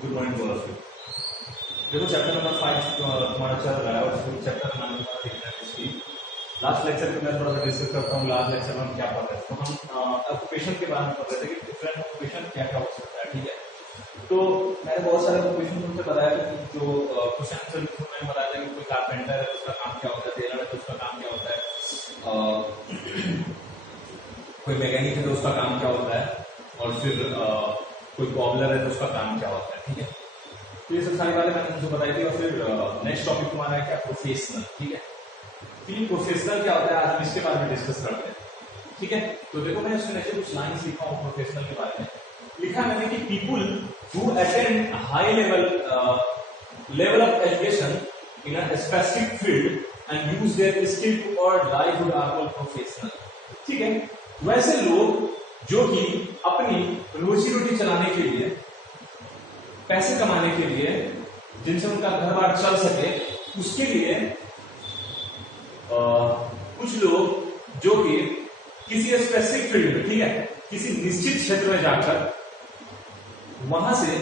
Good morning all of you. देखो chapter number 5 तुम्हारा चल रहा है और chapter number history. Last lecture में मैं थोड़ा सा डिस्कस करता हूँ लास्ट लेक्चर में हम क्या पढ़ रहे थे। तो हम ऑक्यूपेशन के बारे में पढ़ रहे थे कि डिफरेंट ऑक्यूपेशन क्या क्या हो सकता है। ठीक है, तो मैंने बहुत सारे ऑक्यूपेशन तुमसे बताया था कि जो क्वेश्चन आंसर मैंने बताया था कि कोई कारपेंटर है तो उसका काम क्या होता है, टेलर है तो उसका काम क्या होता है, कोई मैकेनिक है तो उसका काम क्या होता है, और फिर कोई कॉबलर है तो उसका काम क्या होता है। ठीक है, तो ये सब सारी बातें मैंने तुमसे बताई थी। और फिर नेक्स्ट टॉपिक तुम्हारा है क्या, प्रोफेशनल। ठीक है, फिर प्रोफेशनल क्या होता है आज हम इसके बारे में डिस्कस करते हैं। ठीक है, तो देखो मैंने उसमें ऐसे कुछ लाइन्स लिखा हूँ प्रोफेशनल के बारे में। लिखा मैंने कि people who attend high level of education in a specific field and use their skill to earn livelihood are called professional. ठीक है, वैसे लोग जो कि अपनी रोजी रोटी चलाने के लिए, पैसे कमाने के लिए, जिनसे उनका घर बार चल सके, उसके लिए कुछ लोग जो कि किसी स्पेसिफिक फील्ड में, ठीक है, किसी निश्चित क्षेत्र में जाकर वहां से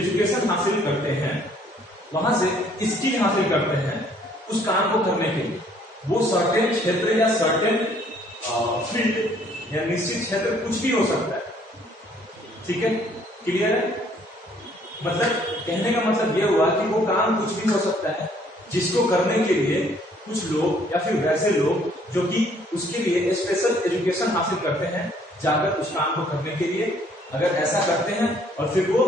एजुकेशन हासिल करते हैं, वहां से स्किल हासिल करते हैं उस काम को करने के लिए। वो सर्टेन क्षेत्र या सर्टेन फील्ड या निश्चित क्षेत्र कुछ भी हो सकता है। ठीक है, क्लियर है? मतलब कहने का मतलब यह हुआ कि वो काम कुछ भी हो सकता है जिसको करने के लिए कुछ लोग या फिर वैसे लोग जो कि उसके लिए स्पेशल एजुकेशन हासिल करते हैं जाकर उस काम को करने के लिए, अगर ऐसा करते हैं और फिर वो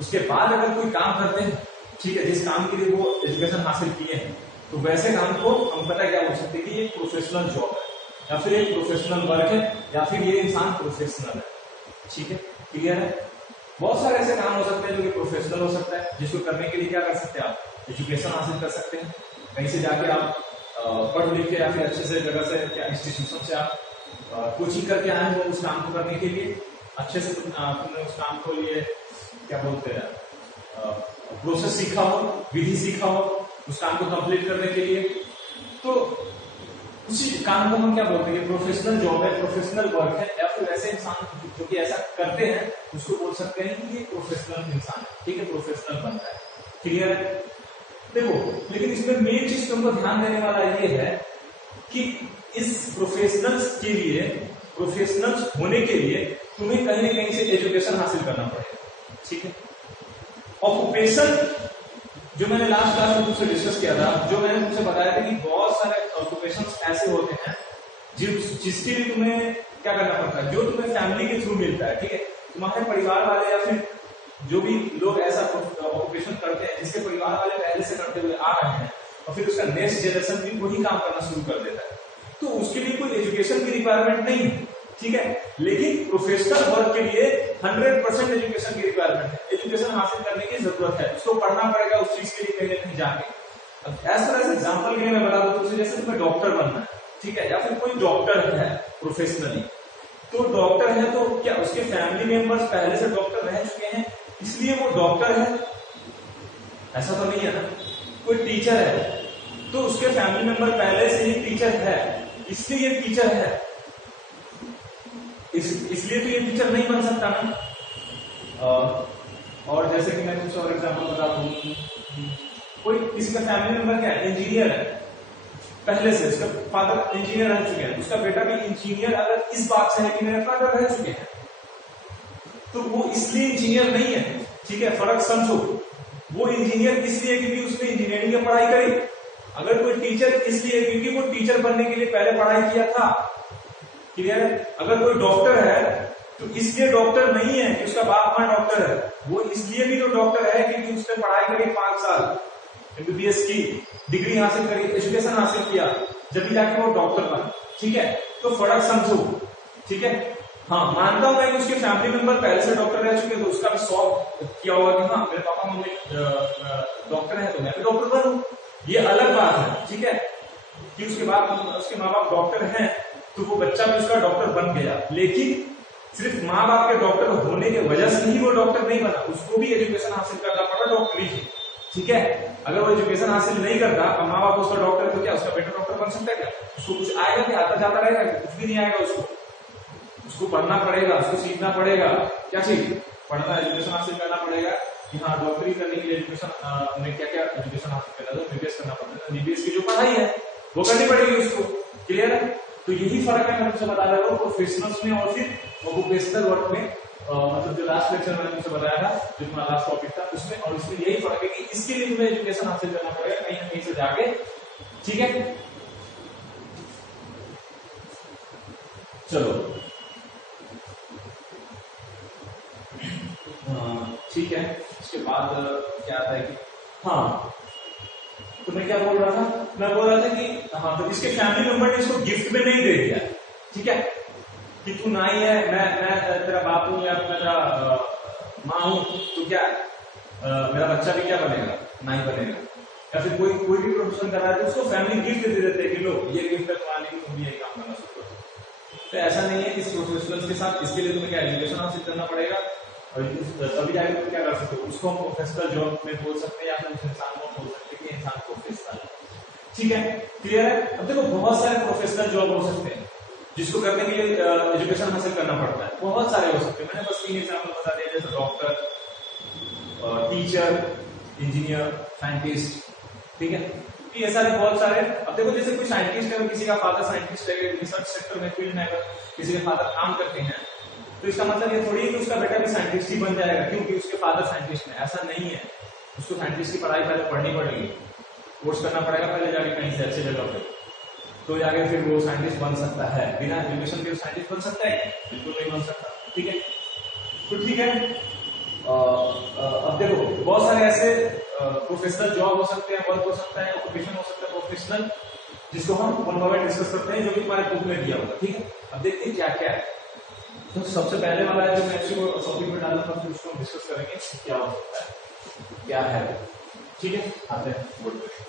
उसके बाद अगर कोई काम करते हैं, ठीक है, जिस काम के लिए वो एजुकेशन हासिल किए हैं, तो वैसे काम को हम पता क्या बोल सकते हैं कि ये प्रोफेशनल जॉब है या फिर एक प्रोफेशनल वर्क है या फिर ये इंसान प्रोफेशनल है। ठीक है, क्लियर है? बहुत सारे ऐसे काम हो सकते हैं जो कि प्रोफेशनल हो सकता है, जिसको करने के लिए क्या कर सकते हैं आप, एजुकेशन हासिल कर सकते हैं। कहीं से जाके आप पढ़ लिख के या फिर अच्छे से जगह से क्या इंस्टीट्यूशन से आप कोचिंग करके आए हो उस काम को करने के लिए, अच्छे से तुमने उस काम को लिए क्या बोलते हैं प्रोसेस सीखा हो, विधि सीखा हो उस काम को कंप्लीट करने के लिए, तो उसी काम को हम क्या बोलते हैं, प्रोफेशनल जॉब है, प्रोफेशनल वर्क है, या फिर ऐसे इंसान जो कि ऐसा करते हैं उसको बोल सकते हैं कि ये प्रोफेशनल इंसान है। ठीक है, प्रोफेशनल बनता है। क्लियर है? देखो, लेकिन इसमें मेन चीज तुमको ध्यान देने वाला ये है कि इस प्रोफेशनल्स के लिए, प्रोफेशनल्स होने के लिए तुम्हें कहीं ना कहीं से एजुकेशन हासिल करना पड़ेगा। ठीक है, ऑक्यूपेशन जो मैंने लास्ट क्लास में तुमसे डिस्कस किया था, जो मैंने तुमसे बताया था कि बहुत सारे ऑक्यूपेशंस ऐसे होते हैं जिसके लिए तुम्हें क्या करना पड़ता है, जो तुम्हें फैमिली के थ्रू मिलता है। ठीक है, तुम्हारे परिवार वाले या फिर जो भी लोग ऐसा ऑक्यूपेशन करते हैं जिसके परिवार वाले पहले से करते हुए आ रहे हैं और फिर उसका नेक्स्ट जनरेशन भी वही काम करना शुरू कर देता है, तो उसके लिए कोई एजुकेशन की रिक्वायरमेंट नहीं है। ठीक है, लेकिन प्रोफेशनल वर्क के लिए 100% एजुकेशन की रिक्वायरमेंट है, एजुकेशन हासिल करने की जरूरत है, उसको पढ़ना पड़ेगा उस चीज के लिए कहीं ना कहीं जाके। अब एज पर एग्जाम्पल के लिए मैं बता दूं तुमसे, जैसे तुम्हें डॉक्टर बनना है, ठीक है, या फिर कोई डॉक्टर है प्रोफेशनली, तो डॉक्टर है तो क्या उसके फैमिली मेंबर्स पहले से डॉक्टर रह चुके हैं इसलिए वो डॉक्टर है? ऐसा तो नहीं है ना। कोई टीचर है तो उसके फैमिली मेंबर पहले से ही टीचर है इसलिए ये टीचर है, इसलिए तो ये टीचर नहीं बन सकता ना। और जैसे कि मैं तुमसे और एग्जांपल बता दूं, कोई किसी का फैमिली मेंबर क्या है, इंजीनियर है, पहले से उसका फादर इंजीनियर रह चुके हैं, उसका बेटा भी इंजीनियर अगर इस बात से है कि मेरे फादर रह चुके हैं, तो वो इसलिए इंजीनियर नहीं है। ठीक है, फर्क समझो, वो इंजीनियर इसलिए क्योंकि उसने इंजीनियरिंग की पढ़ाई करी। अगर कोई टीचर इसलिए क्योंकि वो टीचर बनने के लिए पहले पढ़ाई किया था। क्लियर है? अगर कोई डॉक्टर है तो इसलिए डॉक्टर नहीं है कि उसका बाप मां डॉक्टर है, वो इसलिए भी तो डॉक्टर है क्योंकि उसने पढ़ाई करी 5 साल एमबीबीएस की डिग्री हासिल करी, एजुकेशन हासिल किया, जब भी जाके वो डॉक्टर बना। ठीक है, तो फर्क समझो। ठीक है, हाँ मानता हूं मैं कि उसके फैमिली मेंबर पहले से डॉक्टर रह चुके, तो उसका भी शौक किया होगा कि हाँ मेरे पापा मम्मी डॉक्टर है तो मैं भी डॉक्टर बनूं, ये अलग बात है। ठीक है, कि उसके बाद उसके माँ बाप डॉक्टर हैं तो वो बच्चा भी उसका डॉक्टर बन गया, लेकिन सिर्फ माँ बाप के डॉक्टर होने की वजह से ही वो डॉक्टर नहीं बना, उसको भी एजुकेशन हासिल करना पड़ा डॉक्टरी की। ठीक है, अगर वो एजुकेशन हासिल नहीं करता और माँ बाप उसका डॉक्टर है तो क्या उसका बेटा डॉक्टर बन सकता है? क्या उसको कुछ आएगा? क्या आता जाता रहेगा? कुछ भी नहीं आएगा उसको। उसको पढ़ना पड़ेगा, उसको सीखना पड़ेगा। क्या चीज? पढ़ना, एजुकेशन हासिल करना पड़ेगा कि हाँ डॉक्टरी करने के लिए एजुकेशन में क्या क्या एजुकेशन हासिल करना है, एमबीबीएस करना पड़ता है, एमबीबीएस की जो पढ़ाई है वो करनी पड़ेगी उसको। क्लियर है? तो यही फर्क है, मैं तुमसे बता रहा हूँ प्रोफेशनल्स में और फिर ऑक्यूपेशनल वर्क में। मतलब जो लास्ट लेक्चर मैंने तुमसे बताया था, जो तुम्हारा लास्ट टॉपिक था, उसमें और इसमें यही फर्क है कि इसके लिए तुम्हें एजुकेशन हासिल करना पड़ेगा कहीं ना कहीं से जाके। ठीक है, चलो ठीक है। इसके बाद क्या आता है कि हाँ, तो मैं क्या बोल रहा था, मैं बोल रहा था कि हाँ, तो इसके फैमिली मेंबर ने इसको गिफ्ट में नहीं दे दिया। ठीक है, कि तू नाई है, मैं तेरा बाप हूं या मैं तेरा माँ हूं, तो क्या मेरा बच्चा भी क्या बनेगा? नाई बनेगा। या फिर कोई भी प्रोफेशन कर रहा है तो उसको फैमिली गिफ्ट दे देते हैं कि लो ये गिफ्ट है तुम्हारे लिए, तुम भी यही काम करना शुरू करो। तो ऐसा नहीं है, इस प्रोफेशनल्स के साथ इसके लिए तुम्हें क्या एजुकेशन हासिल करना पड़ेगा और तभी जाकर तुम क्या कर सकते हो, उसको हम प्रोफेशनल जॉब में बोल सकते हैं या फिर उस इंसान को बोल सकते हैं कि इंसान प्रोफेशनल है। ठीक है, क्लियर है? अब देखो बहुत सारे प्रोफेशनल जॉब हो सकते हैं जिसको करने के लिए एजुकेशन हासिल करना पड़ता है, बहुत सारे हो सकते हैं। मैंने बस 3 एग्जाम्पल बता दिया, जैसे डॉक्टर, टीचर, इंजीनियर, साइंटिस्ट। ठीक है, ये सारे बहुत सारे। अब देखो जैसे कोई साइंटिस्ट है, किसी का फादर साइंटिस्ट है, रिसर्च सेक्टर में फील्ड में अगर किसी के फादर काम करते हैं तो इसका मतलब ये थोड़ी है कि उसका बेटा भी साइंटिस्ट ही बन जाएगा क्योंकि उसके फादर साइंटिस्ट है। ऐसा नहीं है, उसको साइंटिस्ट की पढ़ाई पहले पढ़नी पड़ेगी, कोर्स करना पड़ेगा पहले जाके कहीं से अच्छे जगह पे, तो जाके फिर वो साइंटिस्ट बन सकता है। बिना एजुकेशन के साइंटिस्ट बन सकता है? बिल्कुल नहीं बन सकता। ठीक है, तो ठीक है। अब देखो बहुत सारे ऐसे प्रोफेशनल जॉब हो सकते हैं, वर्क हो सकता है, ऑक्यूपेशन हो सकता है प्रोफेशनल, जिसको हम वन बाय वन डिस्कस करते हैं, जो कि हमारे बुक में दिया होगा। ठीक है, अब देखते हैं क्या क्या है। तो सबसे पहले वाला है जो मैं इसको टॉपिक में डालना था, फिर उसको हम डिस्कस करेंगे क्या हो सकता है, क्या है। ठीक है, आते हैं बोर्ड पे।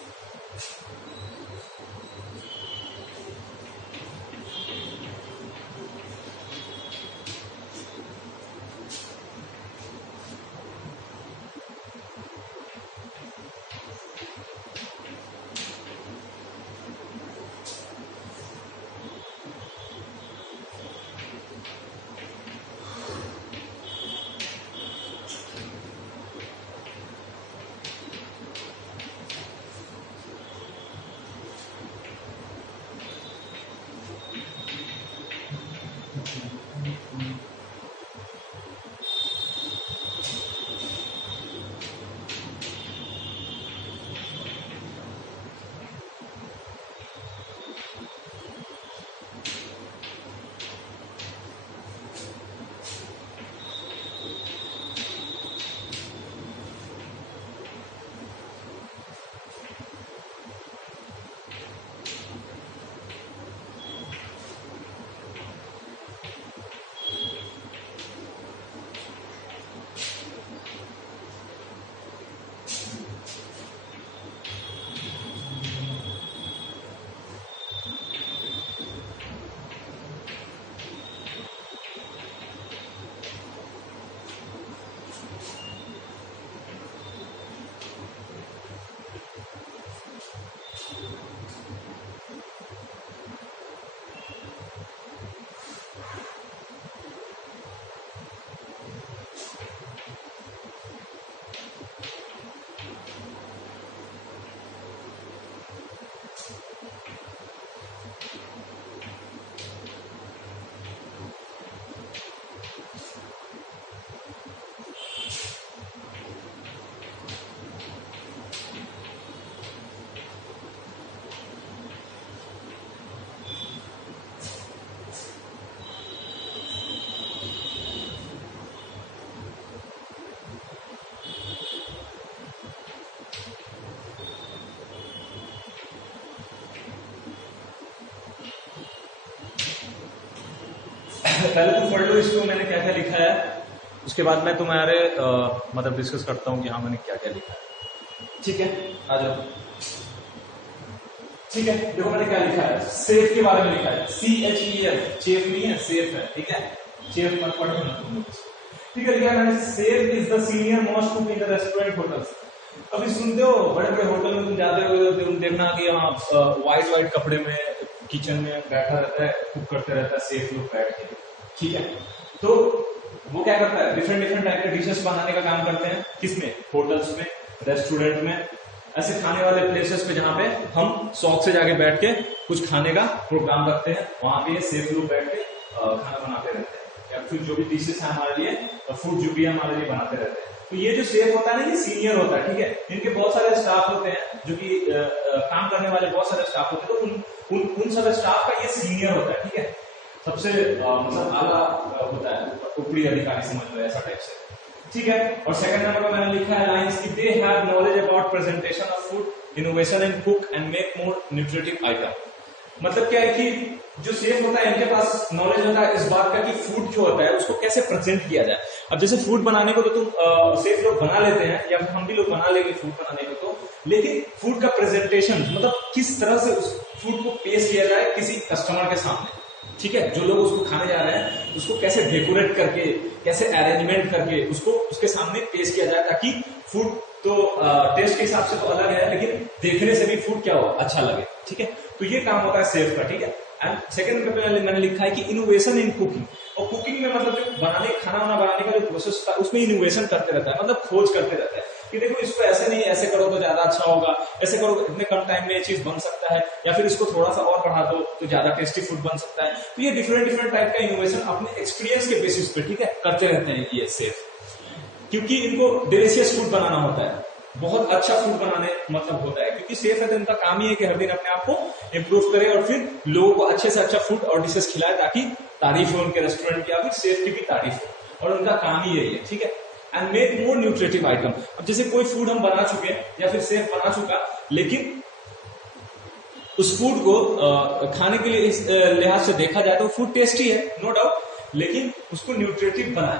पहले तुम पढ़ लो इसको मैंने क्या क्या लिखा है, उसके बाद मैं तुम्हारे मतलब डिस्कस करता हूँ कि हाँ मैंने क्या क्या लिखा है। ठीक है, आ जाओ। ठीक है, देखो मैंने क्या लिखा है, सेफ के बारे में लिखा है, CHEF, चेफ नहीं है, सेफ है। ठीक है, चेफ मत पढ़ो ना तुम लोग। ठीक है, लिखा है मैंने, safe is the senior most cook in the restaurant hotels. अभी सुनते हो बड़े बड़े होटल में तुम जाते हो, तुम देखना कि हाँ व्हाइट कपड़े में किचन में बैठा रहता है, कुक करते रहता है सेफ लोग बैठ के। ठीक है। तो वो क्या करता है, डिफरेंट डिफरेंट टाइप के डिशेस बनाने का काम करते हैं। किसमें? होटल्स में, रेस्टोरेंट में, ऐसे खाने वाले प्लेसेस पे जहां पे हम शौक से जाके बैठ के कुछ खाने का प्रोग्राम रखते हैं, वहां पे सेफ लोग बैठ के खाना बनाते रहते हैं, या फिर जो भी डिशेस है हमारे लिए, फूड जो भी हमारे लिए बनाते रहते हैं। तो ये जो शेफ होता है ना, ये सीनियर होता है, ठीक है। इनके बहुत सारे स्टाफ होते हैं जो कि काम करने वाले बहुत सारे स्टाफ होते हैं, तो उन सब स्टाफ का ये सीनियर होता है, ठीक है। सबसे मतलब आला होता है, ऊपरी अधिकारी समझ लो, ऐसा टाइप से, ठीक है। और सेकंड नंबर पर मैंने लिखा है लाइंस की they have knowledge about presentation of food, innovation in cook and make more nutritive item. मतलब क्या है कि जो शेफ होता है इनके पास नॉलेज होता है इस बात का कि फूड जो होता है उसको कैसे प्रेजेंट किया जाए। अब जैसे फूड बनाने को तो तुम शेफ लोग बना लेते हैं, या हम भी लोग बना लेंगे फूड बनाने को, तो लेकिन फूड का प्रेजेंटेशन मतलब किस तरह से उस फूड को पेश किया जाए किसी कस्टमर के सामने, ठीक है। जो लोग उसको खाने जा रहे हैं उसको कैसे डेकोरेट करके, कैसे अरेंजमेंट करके उसको उसके सामने पेश किया जाए, ताकि फूड तो टेस्ट के हिसाब से तो अलग है, लेकिन देखने से भी फूड क्या हो, अच्छा लगे, ठीक है। तो ये काम होता है शेफ का, ठीक है। एंड सेकंड में मैंने लिखा है कि इनोवेशन इन कुकिंग, और कुकिंग में मतलब जो बनाने, खाना वाना बनाने का जो प्रोसेस था उसमें इनोवेशन करते रहता है, मतलब खोज करते रहता है कि देखो इसको ऐसे नहीं, ऐसे करो तो ज्यादा अच्छा होगा, ऐसे करो तो इतने कम टाइम में ये चीज बन सकता है, या फिर इसको थोड़ा सा और बढ़ा दो तो ज्यादा टेस्टी फूड बन सकता है। तो ये डिफरेंट डिफरेंट टाइप का इनोवेशन अपने एक्सपीरियंस के बेसिस पे, ठीक है, करते रहते हैं ये शेफ, क्योंकि इनको डिलीशियस फूड बनाना होता है, बहुत अच्छा फूड बनाने मतलब होता है, क्योंकि शेफ है तो इनका काम ही है कि हर दिन अपने आप को इम्प्रूव करे और फिर लोगों को अच्छे से अच्छा फूड और डिशेस खिलाए, ताकि तारीफ हो उनके रेस्टोरेंट की, या फिर शेफ की भी तारीफ हो, और उनका काम ही यही है, ठीक है। And make more nutritive item. अब जैसे कोई फूड हम बना चुके हैं या फिर शेफ बना चुका, लेकिन उस फूड को खाने के लिए इस लिहाज से देखा जाए तो फूड टेस्टी है, नो डाउट, लेकिन उसको न्यूट्रिटिव बनाए।